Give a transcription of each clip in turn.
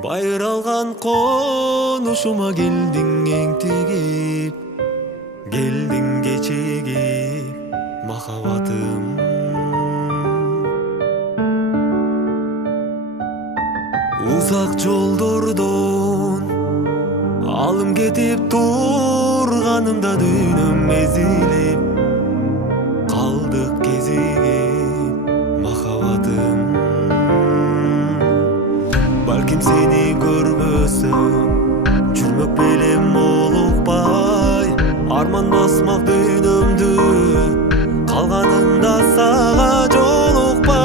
Байыралган конушума келдиң эңтигип, келдиң кечигип, махаббатым. Узак жолдордон алым кетип турганымда дүйнөм эзилип, калдык кезигип, махаббатым. Балким сени көрбөсөм, жүрмөк белем молукпай, арман басмак дүйнөмдү, калганымда сага жолукпай.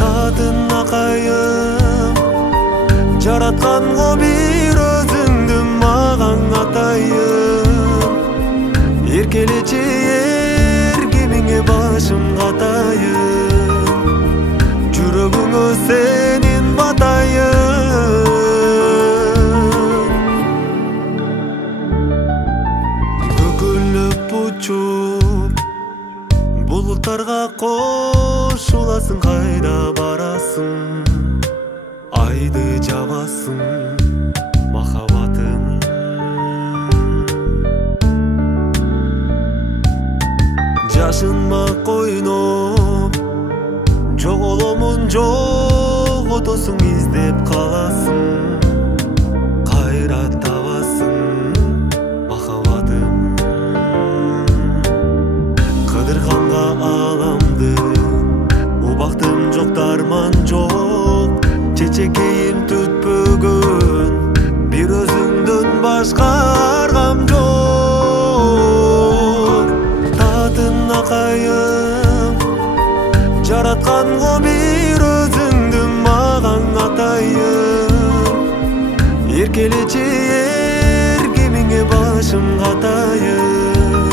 Татын акайым, жаратканго бир өзүңдү маган атайын. Эркелечи эркемиңе башым катайын, жүрөгүңө сенин батайын. Көкөлөп учуп, булуттарга кошуласың, кайда барасың, айды жабасың, махаббатым. Жашынмак койноп, жоголомун жоготосуң, издеп каласың, кайра табасың, махаббатым. Кыдырганга аламды, убактым жок, дарман жок, чечекейим түтпөгөн, бир өзүңдөн башка аргам жок. Татын акайым, жаратканго бир өзүңдү маган атайын. Эркелечи эркемиңе башым катайын,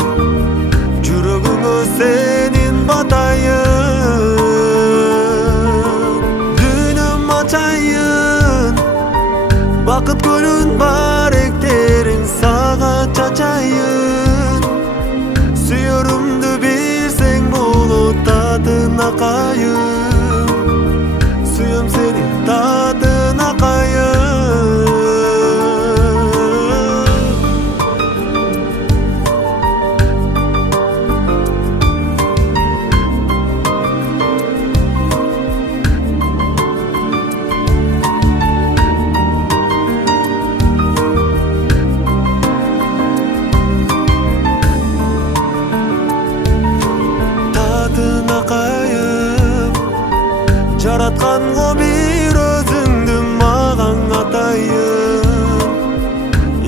жүрөгүңө сенин батайын. Дүйнөм ачайын, бакыт көлүн баректериң сага чачайын. Сүйөрүмдү билсең болот, татын акайым, сүйөм сени, татын акайым. Татын акайым, жаратканго бир өзүңдү маган атайын.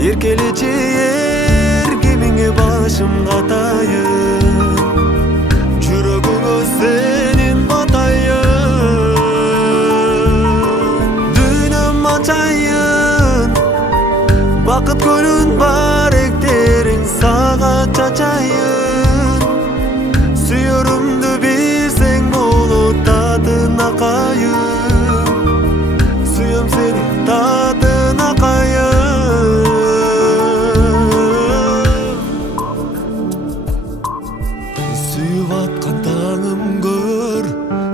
Эркелечи эркемиңе башым катайын, жүрөгүңө сенин батайын. Дүйнөм ачайын, бакыт көлүн баректериң сага чачайын. Сүйөрүмдү билсең болот, татын акайым, сүйөм сени, татын акайым. Сүйүп аткан таңым көр,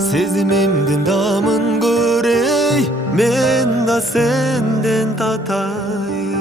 сезимимдин дамын көр, эй, мен да сенден татайын.